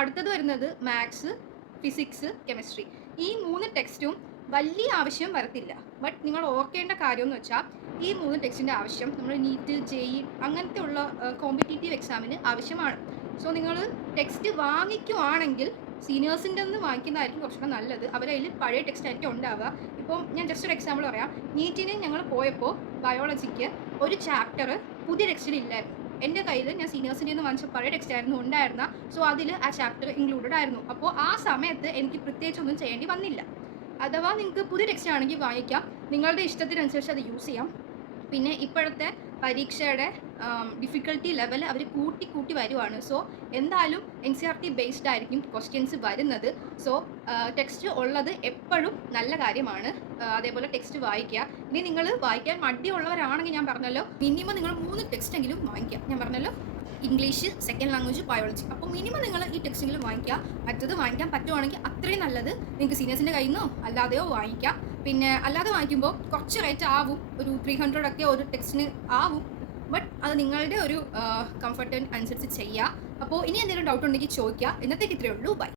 അടുത്തത് വരുന്നത് maths, physics, chemistry. ഈ 3 ടെക്സ്റ്റും വലിയ ആവശ്യം വരത്തില്ല. ബട്ട് നിങ്ങൾ ഓർക്കേണ്ട കാര്യം എന്ന് വെച്ചാൽ ഈ 3 ടെക്സ്റ്റിൻ്റെ ആവശ്യം നമ്മൾ നീറ്റ്, JEE അങ്ങനത്തെ ഉള്ള കോമ്പറ്റേറ്റീവ് എക്സാമിന് ആവശ്യമാണ്. സോ നിങ്ങൾ ടെക്സ്റ്റ് വാങ്ങിക്കുവാണെങ്കിൽ സീനിയേഴ്സിൻ്റെ നിന്ന് വാങ്ങിക്കുന്നതായിരിക്കും കുറച്ചുകൂടെ നല്ലത്. അവരതിൽ പഴയ ടെക്സ്റ്റ് ആയിരിക്കും ഉണ്ടാവുക. ഇപ്പം ഞാൻ ജസ്റ്റ് ഒരു എക്സാമ്പിൾ പറയാം. നീറ്റിന് ഞങ്ങൾ പോയപ്പോൾ ബയോളജിക്ക് ഒരു ചാപ്റ്റർ പുതിയ ടെക്സ്റ്റിൽ ഇല്ലായിരുന്നു. എൻ്റെ കയ്യിൽ ഞാൻ സീനിയേഴ്സിൻ്റെ നിന്ന് വാങ്ങിച്ച പഴയ ടെക്സ്റ്റ് ആയിരുന്നു ഉണ്ടായിരുന്ന. സോ അതിൽ ആ ചാപ്റ്റർ ഇൻക്ലൂഡഡ് ആയിരുന്നു. അപ്പോൾ ആ സമയത്ത് എനിക്ക് പ്രത്യേകിച്ചൊന്നും ചെയ്യേണ്ടി വന്നില്ല. അഥവാ നിങ്ങൾക്ക് പുതിയ ടെക്സ്റ്റ് ആണെങ്കിൽ വാങ്ങിക്കാം, നിങ്ങളുടെ ഇഷ്ടത്തിനനുസരിച്ച് അത് യൂസ് ചെയ്യാം. പിന്നെ ഇപ്പോഴത്തെ പരീക്ഷയുടെ ഡിഫിക്കൽട്ടി ലെവൽ അവർ കൂട്ടി വരുവാണ്. സോ എന്തായാലും NCERT ബേസ്ഡ് ആയിരിക്കും ക്വസ്റ്റ്യൻസ് വരുന്നത്. സോ ടെക്സ്റ്റ് ഉള്ളത് എപ്പോഴും നല്ല കാര്യമാണ്. അതേപോലെ ടെക്സ്റ്റ് വായിക്കുക. ഇനി നിങ്ങൾ വായിക്കാൻ മടിയുള്ളവരാണെങ്കിൽ ഞാൻ പറഞ്ഞല്ലോ, മിനിമം നിങ്ങൾ 3 ടെക്സ്റ്റ് എങ്കിലും വാങ്ങിക്കുക. ഞാൻ പറഞ്ഞല്ലോ, ഇംഗ്ലീഷ്, സെക്കൻഡ് ലാംഗ്വേജ്, ബയോളജി. അപ്പോൾ മിനിമം നിങ്ങൾ ഈ ടെക്സ്റ്റെങ്കിലും വാങ്ങിക്കുക. മറ്റത് വാങ്ങിക്കാൻ പറ്റുവാണെങ്കിൽ അത്രയും നല്ലത്. നിങ്ങൾക്ക് സീനിയേഴ്സിൻ്റെ കയ്യിൽ നിന്നോ അല്ലാതെയോ വാങ്ങിക്കാം. പിന്നെ അല്ലാതെ വാങ്ങിക്കുമ്പോൾ കുറച്ച് റേറ്റ് ആവും, ഒരു 300 ഒക്കെ ഒരു ടെക്സ്റ്റിന് ആവും. ബട്ട് അത് നിങ്ങളുടെ ഒരു കംഫർട്ടിന് അനുസരിച്ച് ചെയ്യുക. അപ്പോൾ ഇനി എന്തെങ്കിലും ഡൗട്ട് ഉണ്ടെങ്കിൽ ചോദിക്കുക. ഇന്നത്തേക്ക് ഇത്രയേ ഉള്ളൂ. ബൈ.